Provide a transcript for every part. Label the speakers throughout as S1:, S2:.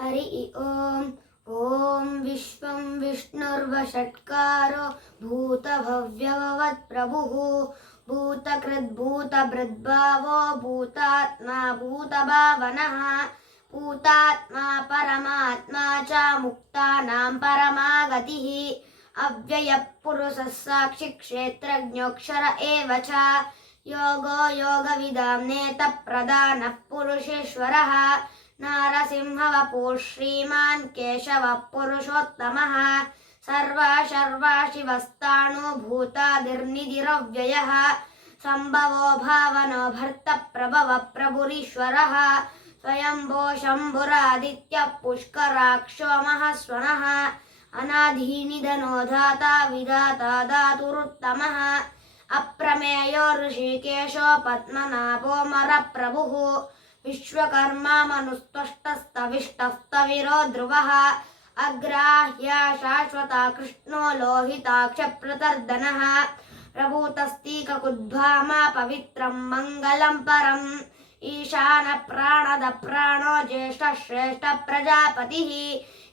S1: हरि ॐ ॐ विश्वं विष्णुर्वषट्कारो भूतभव्यभवत्प्रभुः भूतकृद्भूतभृद्भावो, भूतात्मा भूतभावनः। भूतात्मा परमात्मा च मुक्तानां परमा गतिः अव्ययपुरुषः साक्षि क्षेत्रज्ञोऽक्षर एव च। योगो योगविदां नेतप्रधानः पुरुषेश्वरः। नारसिंहवपुः श्रीमान् केशवः पुरुषोत्तमः सर्वा शर्वा शिवस्ताणु भूतादिर्निधिरव्ययः सम्भवो भावनो भर्तप्रभव प्रभुरीश्वरः स्वयम्भो शम्भुरादित्यः पुष्कराक्षो महस्वनः अनाधीनिधनो धाता विधाता धातुरुत्तमः अप्रमेयो ऋषिकेशो पद्मनाभो मरप्रभुः विश्वकर्मा मनुस्त्वष्टस्तविष्टस्तविरो ध्रुवः अग्राह्या शाश्वता कृष्णो लोहिताक्षप्रतर्दनः। प्रभूतस्तीककुद्भामा पवित्रं मङ्गलं परम्। ईशानप्राणदप्राणो ज्येष्ठः श्रेष्ठप्रजापतिः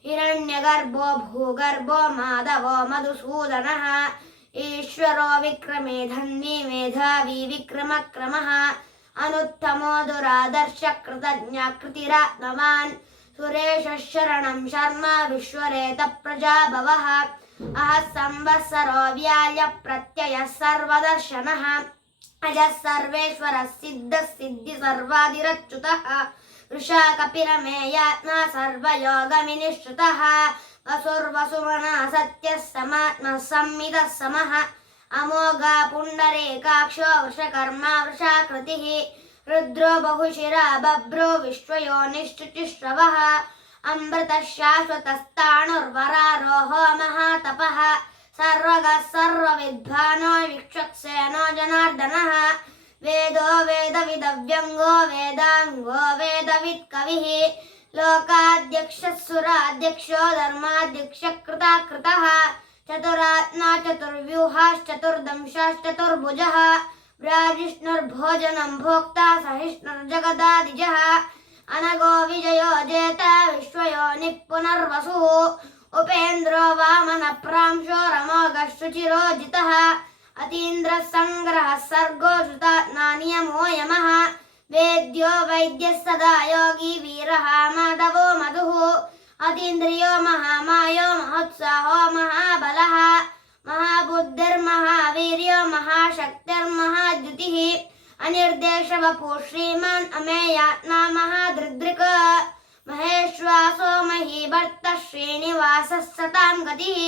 S1: हिरण्यगर्भो भूगर्भो माधवो मधुसूदनः। ईश्वरो विक्रमे धन्वी मेधावी विक्रमक्रमः। अनुत्तमो दुरादर्शकृतज्ञाकृतिरात्मवान् सुरेशः शरणं शर्मा विश्वरेतप्रजाभवः अहः संवत्सरो व्याय प्रत्ययः सर्वदर्शनः अजः सर्वेश्वरः सिद्धः सिद्धि सर्वादिरच्युतः वृषा कपिरमेयात्मा सर्वयोगविनिश्रुतः वसुर्वसुमना सत्यः समात्मः संमितः समः अमोघा पुण्डरीकाक्षो वृषकर्मा वृषाकृतिः, रुद्रो, बहुशिरा, बभ्रो विश्वयोनिश्चुचिश्रवः अमृतः शाश्वतस्ताणुर्वरारोहो महातपः, सर्वगः, सर्वविद्वानो विक्षक्सेनो जनार्दनः, वेदो, वेदविदव्यङ्गो, वेदाङ्गो, वेदवित्कविः, लोकाध्यक्षः, सुराध्यक्षो धर्माध्यक्षकृताकृतः चतुरात्मा चतुर्व्यूहाश्चतुर्दंशाश्चतुर्भुजः ब्राजिष्णुर्भोजनं भोक्ता सहिष्णुर्जगदादिजः, अनगो विजयो जेता, विश्वयो निःपुनर्वसुः, उपेन्द्रो वामनप्रांशो रमोघः शुचिरोजितः अतीन्द्रः सङ्ग्रहः सर्गो श्रुतात्मा नियमो यमः, वेद्यो वैद्यः सदा योगी वीरः माधवो। मधुः अतीन्द्रियो महामायो महोत्साहो महाबलः, महाबुद्धिर्महावीर्यो महाशक्तिर्महाद्युतिः अनिर्देशवपु श्रीमान् अमेयात्मा महादृदृक् महेश्वासो महीभर्तः श्रीनिवासः सतां गतिः।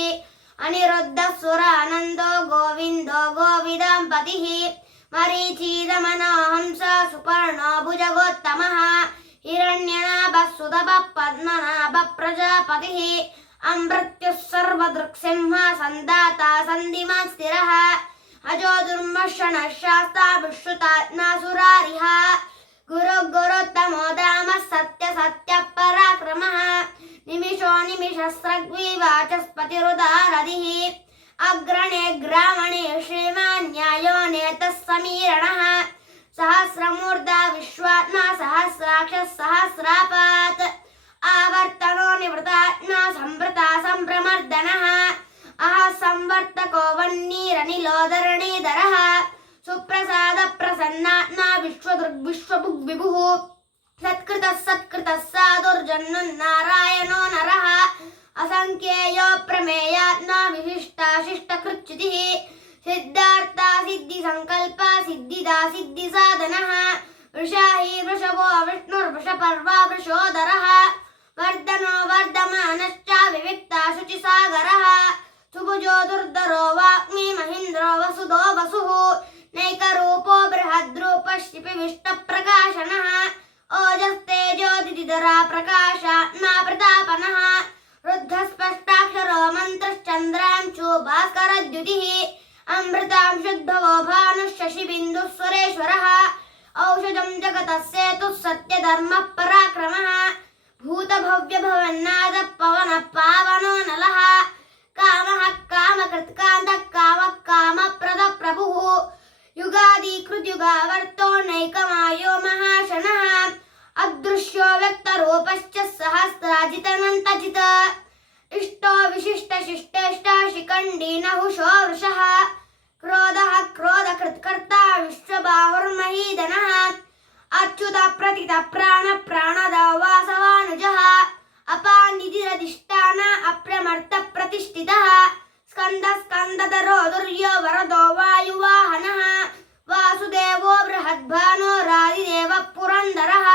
S1: अनिरुद्धः सुरानन्दो गोविन्दो गोविदां पतिः मरीचीदमनो हंसा सुपर्णो भुजगोत्तमः हिरण्यनाभः सुतपः पद्मनाभः प्रजापतिः अमृत्युः सर्वदृक्सिंह सन्दाता सन्धिमान् स्थिरः अजो दुर्मर्षणः शास्ता विश्रुतात्मा सुरारिः गुरु गुरुत्तमो दामः सत्य सत्य पराक्रमः निमिषो निमिषस्रग्विवाचस्पतिरुदारधिः अग्रणे ग्रामणे श्रीमान् न्यायो नेतः समीरणः సహస్రమూర్ధ విశ్వాత్మ సహస్రాక్ష సహస్రాపాత్. ఆవర్తనో నివృతాత్మ సంవృత సంభ్రమర్దన. అహ సంవర్తకో వన్నీరనిలోదరణీధర సుప్రసాద ప్రసన్నాత్మ విశ్వదృగ్ విశ్వభుగ్ విభు సత్కృత సత్కృత సాధుర్జన్నున్నారాయణో నర. అసంఖ్యేయో ప్రమేయాత్మ విశిష్టాశిష్టకృచ్యుతి. సిద్ధార్థ सिद्धिसङ्कल्पा सिद्धिदा सिद्धिसाधनः वृषा हि वृषभो, विष्णुर्वृषपर्वा, वृषोदरः। वर्धनो वर्धमानश्च विविक्ता शुचिसागरः। सुभुजो दुर्धरो वाग्मी महीन्द्रो वसुदो वसुः। नैकरूपो बृहद्रूपः शिपिविष्टप्रकाशनः ओजस्तेजोदितिधरा प्रकाशात्मा प्रतापनः। रुद्धस्पष्टाक्षरो मन्त्रश्चन्द्रांशु भास्करद्युतिः। अमृतांशुद्धवो भानुशशिबिन्दुः सुरेश्वरः औषधं जगतस्य तु सत्यधर्मः पराक्रमः भूतभव्यभवन्नादः पवनः पावनो नलः कामः कामकृत्कान्तः कामः नैकमायो महाशनः अदृश्यो व्यक्तरूपश्च सहस्राजितनन्तजित् इष्टो विशिष्टशिष्टेष्टा शिखण्डी नहुषो वृषः क्रोधः क्रोधकृत्कर्ता विश्वबाहुर्महीधनः अच्युतः प्रतितः प्राणप्राणदा वासवानुजः अपानिधिरधिष्ठान अप्रमर्थप्रतिष्ठितः स्कन्दस्कन्दधरो दुर्यो वरदो वायुवाहनः वासुदेवो बृहद्भानो रादिदेवः पुरन्दरः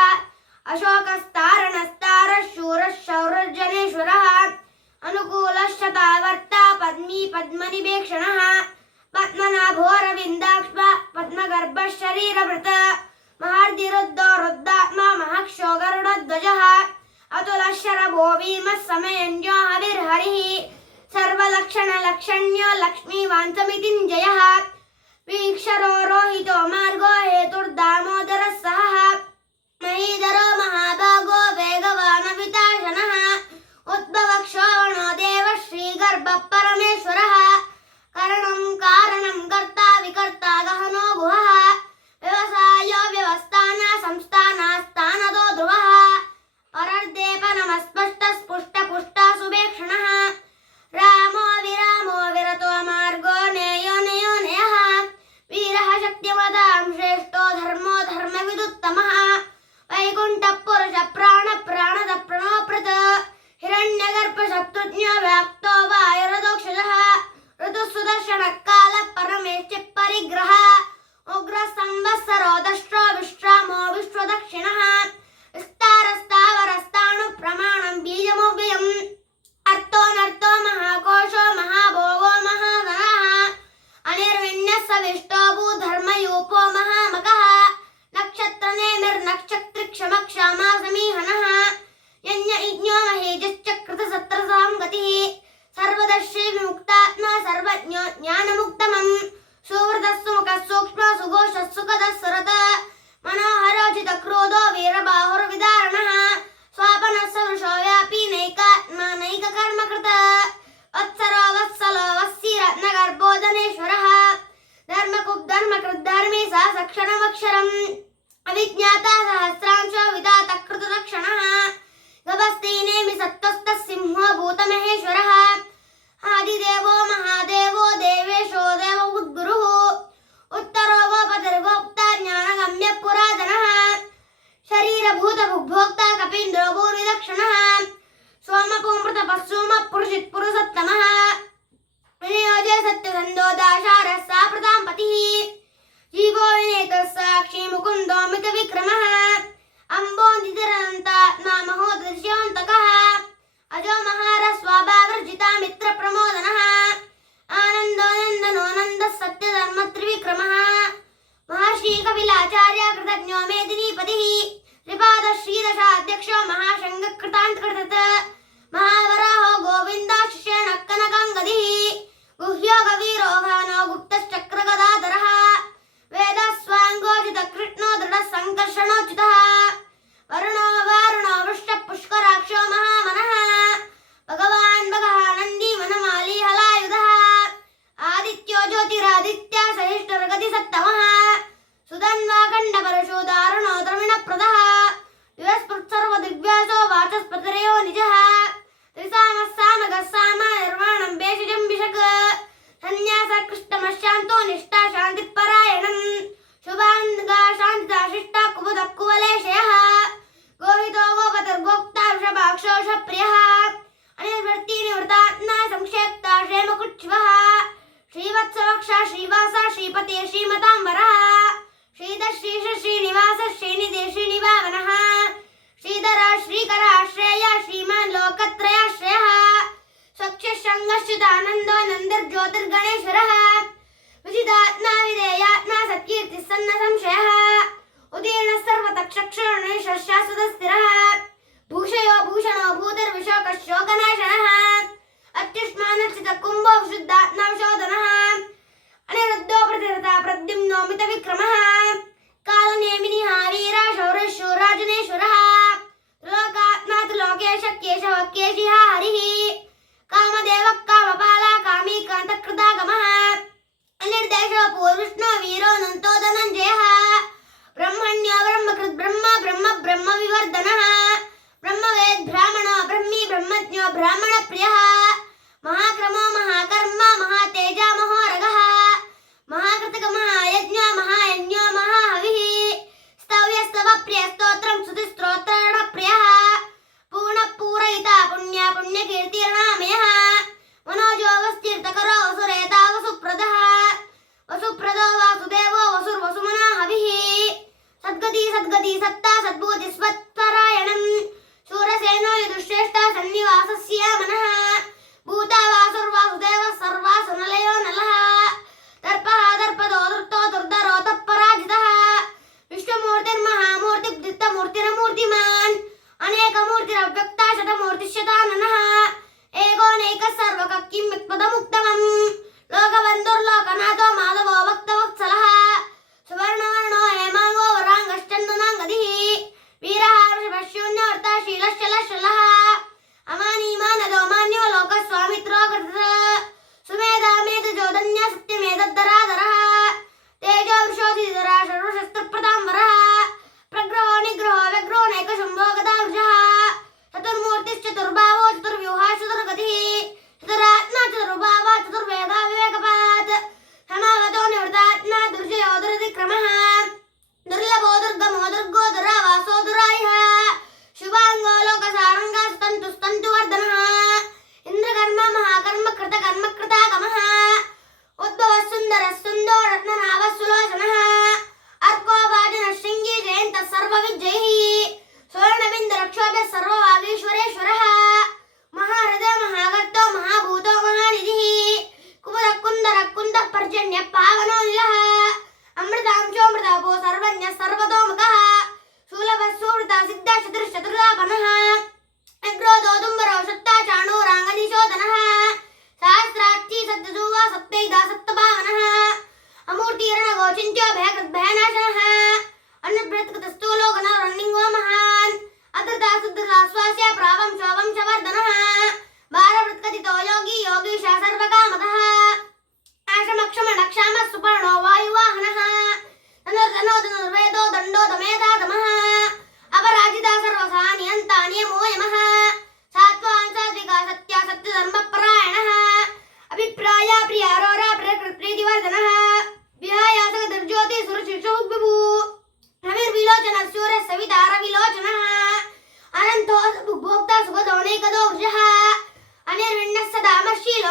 S1: कृद्धर्मेशः सक्षणमक्षरम् अविज्ञाता सहस्रांशो विदातः कृतदक्षणः। गभस्तेनेमि सत्त्वस्तसिंहो भूतमहेश्वरः। आदिदेवो महादेवो देवेशो देववद्गुरुः उत्तरो वोपतिर्वोक्ता ज्ञानगम्यः पुरातनः शरीरभूतभुग्भोक्ता कपीन्द्रो महाशङ्ख कृतान्त श्रीपते श्रीमताम्बरः श्रीधश्रीश श्रीनिवास श्रीनिधे श्रीनिभावनः श्रीधरा श्रीकराश्रय श्रीमान् लोकत्रयाश्रयः स्वक्षशङ्गश्चिदानन्दो नन्दर्ज्योतिर्गणेश्वरः। विजितात्मा विधेयात्मा सत्कीर्तिः सन्न संशयः उदीर्णः सर्वतक्षक्षुणेशः शाश्वतस्थिरः। भूषयो भूषणो भूतिर्विशोकशोकनाशनः। अत्युष्मानचितकुम्भो विशुद्धात्मा शोधनः विक्रमः। कालनेमिनिः वीर शौरः शूराजनेश्वरः त्रिलोकात्मा त्रिलोकेश केशव केशिः हरिः। कामदेवः, कामपाला कामी कान्तकृदागमः अनिर्देशो पूर्विष्णो वीरो नन्तो धनञ्जयः ब्रह्मण्यो ब्रह्मकृद्ब्रह्म ब्रह्म ब्रह्मविवर्धनः ब्रह्मवेद्ब्राह्मणो ब्रह्मी ब्रह्मज्ञो ब्राह्मणप्रिय పావనోనిలః అమృతాంశోమృతాపో సర్వజ్ఞ సర్వతోముఖః. శూలభస్సూమృత సిద్ధ చతుర్చతుర్లాపనః అగ్రోదోదుంబరో సత్తా చాణో రాంగనిశోధనః సహస్రాక్షి సత్యజూవా సత్తైద సప్తపావనః అమూర్తిరణ గోచింత్యో భయకృద్భయనాశనః అన్నభ్రత్కృత స్థూలో గణరణింగో మహాన్. అద్రుతా సుద్రుతాశ్వాస్య ప్రావం శోవం శవర్ధనః భారవృత్కతితో యోగి యోగీశ సర్వ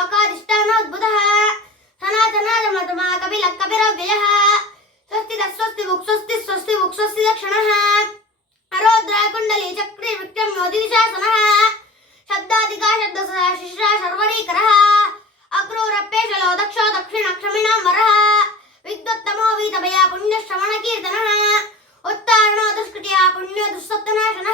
S1: లోకాధిష్టానోద్భుత సనాతనాద మతమా కపిల కపిరవ్యయ స్వస్తి తస్వస్తి ముక్ స్వస్తి స్వస్తి ముక్ స్వస్తి దక్షిణ అరోద్రాకుండలి చక్రి విక్రమ్ మోదీ శాసన శబ్దాదిగా శబ్ద శిశ్ర శర్వరీకర అగ్రోరప్పేశలో దక్షో దక్షిణ క్షమిణాం వర విద్వత్తమో వీతమయ పుణ్యశ్రవణ కీర్తన ఉత్తారణో దుష్కృత్యా పుణ్య దుస్సప్తనాశన